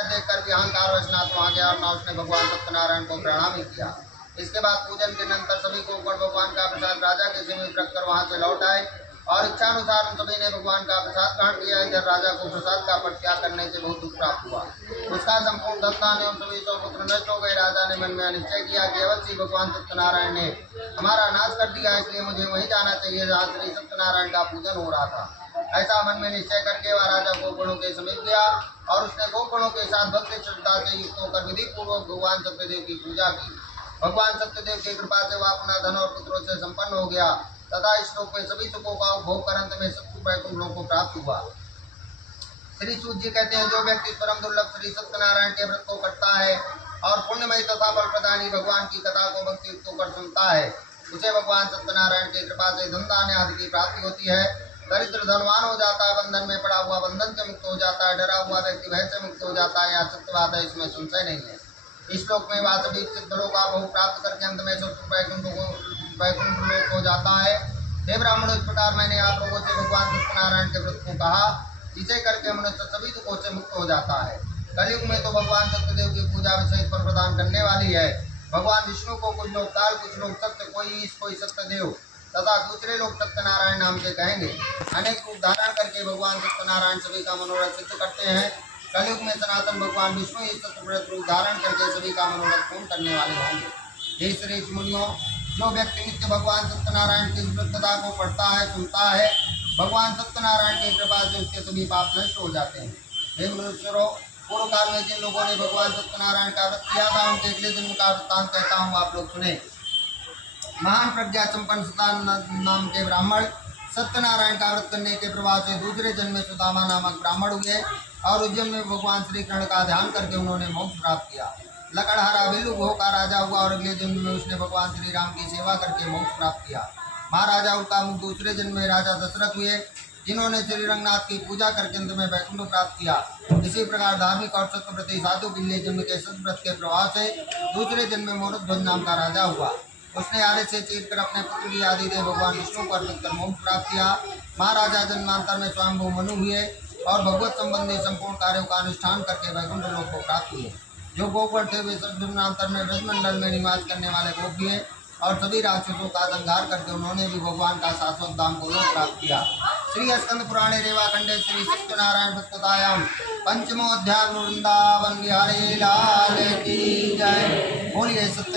न देखकर भी अहंकार वशनाथ वहाँ गया और उसने भगवान सत्यनारायण को प्रणाम ही किया। इसके बाद पूजन के नंतर सभी को भगवान का प्रसाद राजा के समीप रखकर वहाँ से लौट आए और इच्छानुसार उन सभी ने भगवान का प्रसाद ग्रहण किया। इधर राजा को प्रसाद का त्याग करने से बहुत दुख प्राप्त हुआ। उसका संपूर्ण धनधान्य एवं सभी सौपुत्र नष्ट हो गए। राजा ने मन में निश्चय किया कि अवश्य भगवान सत्यनारायण ने हमारा नाश कर दिया, इसलिए मुझे वहीं जाना चाहिए जहाँ श्री सत्यनारायण का पूजन हो रहा था। ऐसा मन में निश्चय करके वह राजा गोगणों के समीप गया और उसने गोगणों के साथ भक्ति श्रद्धा से युक्त होकर विधि पूर्वक भगवान सत्यदेव की पूजा की। भगवान सत्यदेव की कृपा से वह अपना धन और पुत्रों से संपन्न हो गया तथा इस लोक में सभी सुखों का भोग कर अंत में सत्य वैकुंठ लोक को प्राप्त हुआ। श्री सूत जी कहते हैं, जो व्यक्ति परम दुर्लभ श्री सत्यनारायण के व्रत को करता है और पुण्यमय तथा फल प्रदानी भगवान की कथा को भक्ति युक्त होकर सुनता है, उसे भगवान सत्यनारायण की कृपा से धन धान्य आदि की प्राप्ति होती है। दरिद्र धनवान हो जाता है, बंधन में पड़ा हुआ बंधन से मुक्त हो जाता है, डरा हुआ व्यक्ति भय से मुक्त हो जाता है। यह सत्य बात है, इसमें संशय नहीं है। इस श्लोक में वास्तविक सिद्धलों का भोग प्राप्त करके अंत में वैकुंठ लोक हो जाता है। हे ब्राह्मणों, इस प्रकार मैंने आप लोगों से भगवान सत्यनारायण के व्रत को कहा, जिसे करके मनुष्य सभी दुखों से मुक्त हो जाता है। कलयुग में तो भगवान सत्यदेव की पूजा विशेष फल प्रदान करने वाली है। भगवान विष्णु को कुछ लोग काल, कुछ लोग सत्य, कोई ईश, कोई सत्यदेव तथा दूसरे लोग सत्यनारायण नाम से कहेंगे। अनेक रूप धारण करके भगवान सत्यनारायण सभी का मनोरथ सिद्ध करते हैं। कलयुग में सनातन भगवान विष्णु इस सत्यव्रत रूप धारण करके सभी का मनोरथ पूर्ण करने वाले होंगे। हे श्री मुनियों, जो व्यक्ति नित्य भगवान सत्यनारायण की व्रत कथा को पढ़ता है, सुनता है, भगवान सत्यनारायण की कृपा से उसके सभी पाप नष्ट हो जाते हैं। हे मनुष्यों, पूर्व काल में जिन लोगों ने भगवान सत्यनारायण का व्रत किया था, उनके अगले जन्म का वृत्तांत कहता हूँ, आप लोग सुने। महान प्रज्ञा संपन्न सुदान नाम के ब्राह्मण सत्यनारायण का व्रत करने के प्रभाव से दूसरे जन्म में सुदामा नामक ब्राह्मण हुए और उस जन्म में भगवान श्री कृष्ण का ध्यान करके उन्होंने मोक्ष प्राप्त किया। लकड़हारा बिल्लू भोग का राजा हुआ और अगले जन्म में उसने भगवान श्री राम की सेवा करके मोक्ष प्राप्त किया। महाराजा उनका मुख दूसरे जन्म में राजा दशरथ हुए, जिन्होंने श्री रंगनाथ की पूजा करके अंत में वैकुंठ प्राप्त किया। इसी प्रकार धार्मिक और सत्यव्रती साधु बिल्ले जन्म के सतव्रत के प्रभाव से दूसरे जन्म में मोरध्वज नाम का राजा हुआ। उसने आरे से चीरकर अपने पुत्र की आदि देव भगवान विष्णु को अर्पित कर मोक्ष प्राप्त किया। महाराजा जन्मांतर में स्वयंभू मनु हुए और भगवत संबंधी संपूर्ण कार्यों का अनुष्ठान करके वैकुंठ लोक को प्राप्त हुए। जो गोवर थे वे सब जन्मांतर में ब्रजमंडल में निवास करने वाले गोप हुए और सभी राक्षसों का संहार करके उन्होंने भी भगवान का शाश्वत धाम को लोक प्राप्त किया। श्री स्कंद पुराणे रेवाखंडे श्री सत्यनारायण भक्ततायाम पंचमोऽध्याय वृंदावन विहारी लाल की जय। बोलिए सत्यनारायण।